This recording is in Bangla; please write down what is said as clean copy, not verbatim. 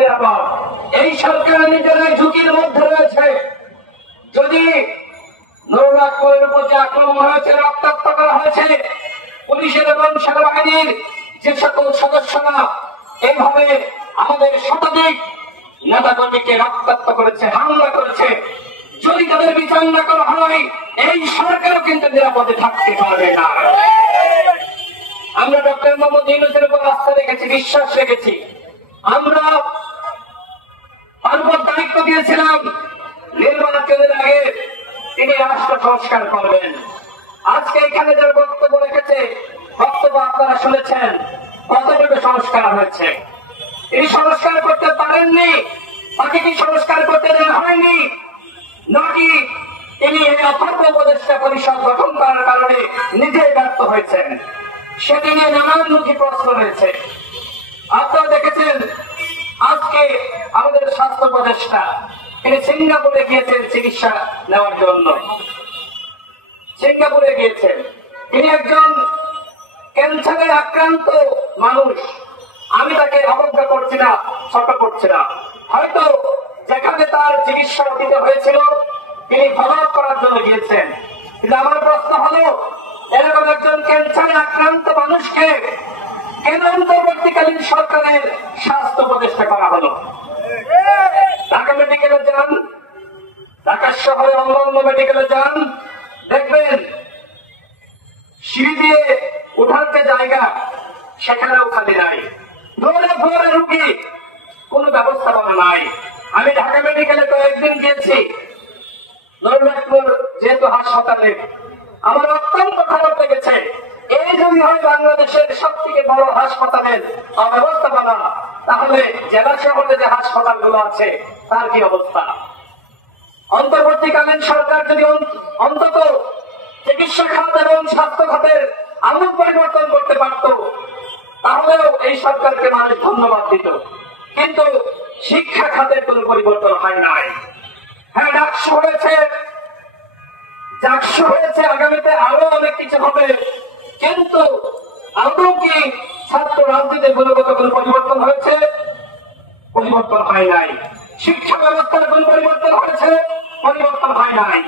নিরাপদ। এই সরকার নিজেরাই ঝুঁকির মধ্যে রয়েছে। যদি নুরুল আকবরের উপর যে আক্রমণ হয়েছে, রক্তাক্ত করা হয়েছে, পুলিশের এবং সেনাবাহিনীর যে সকল সদস্যরা এইভাবে আমাদের শতাধিক নেতাকর্মীকে রক্তাক্ত করেছে, হামলা করেছে, যদি তাদের বিচার না করা হয় এই সরকারও কিন্তু নিরাপদে থাকতে পারবে না। আমরা ডক্টর মোহাম্মদ ইউনূসের উপর আস্থা রেখেছি, বিশ্বাস রেখেছি। আমরা পার্বত্য দায়িত্ব দিয়েছিলাম নির্বাচনের আগে তিনি রাষ্ট্র সংস্কার করবেন। আজকে এখানে যার বক্তব্য রেখেছে, বক্তব্য আপনারা শুনেছেন, কতটুকু সংস্কার হয়েছে। তিনি সংস্কার করতে পারেননি, তাকে কি সংস্কার করতে দেওয়া হয়নি, নাকি তিনি এই অপূর্ব উপদেষ্টা পরিষদ গঠন করার কারণে নিজেই ব্যর্থ হয়েছেন, সেটি নিয়ে নানানমুখী প্রশ্ন রয়েছে। আপনারা দেখেছেন আজকে আমাদের স্বাস্থ্য উপদেষ্টা তিনি সিঙ্গাপুরে গিয়েছেন চিকিৎসা নেওয়ার জন্য। সিঙ্গাপুরে গিয়েছেন, তিনি একজন ক্যান্সারে আক্রান্ত মানুষ। আমি তাকে অবজ্ঞা করছি না, ছোট করছি না। হয়তো যেখানে তার চিকিৎসা দিতে হয়েছিল তিনি ফলো করার জন্য গিয়েছেন। কিন্তু আমার প্রশ্ন হলো, এরকম একজন ক্যান্সারে আক্রান্ত মানুষকে কেন অন্তর্বর্তীকালীন সরকারের স্বাস্থ্য উপদেষ্টা করা হলো? ঢাকা মেডিকেলে যান, ঢাকা শহরে অন্যান্য মেডিকেলে যান, দেখবেন সিঁড়ি দিয়ে উঠার যে জায়গা সেখানেও খালি নাই, ফ্লোরে ফ্লোরে রুগী, কোন ব্যবস্থাপনা নাই। আমি ঢাকা মেডিকেলে কয়েকদিন গিয়েছি, নুরুল আকবর যেহেতু হাসপাতালে, আমার অত্যন্ত খারাপ লেগেছে। এই যদি হয় বাংলাদেশের সব থেকে বড় হাসপাতালের অব্যবস্থাপনা, তাহলে জেলা শহরে যে হাসপাতালগুলো আছে তার কি অবস্থা? অন্তর্বর্তীকালীন সরকার যদি অন্তত চিকিৎসা খাত এবং স্বাস্থ্য খাতের আমূল পরিবর্তন করতে পারত, তাহলেও এই সরকারকে মানুষ ধন্যবাদ দিত। কিন্তু শিক্ষা খাতের কোন পরিবর্তন হয় নাই। হ্যাঁ, ডাকসু হয়েছে, জাকসু হয়েছে, আগামীতে আরো অনেক কিছু হবে, কিন্তু আদৌ কি ছাত্র রাজনীতির গুণগত কোন পরিবর্তন হয়েছে? পরিবর্তন হয় নাই। শিক্ষা ব্যবস্থার কোন পরিবর্তন হয়েছে? পরিবর্তন হয় নাই।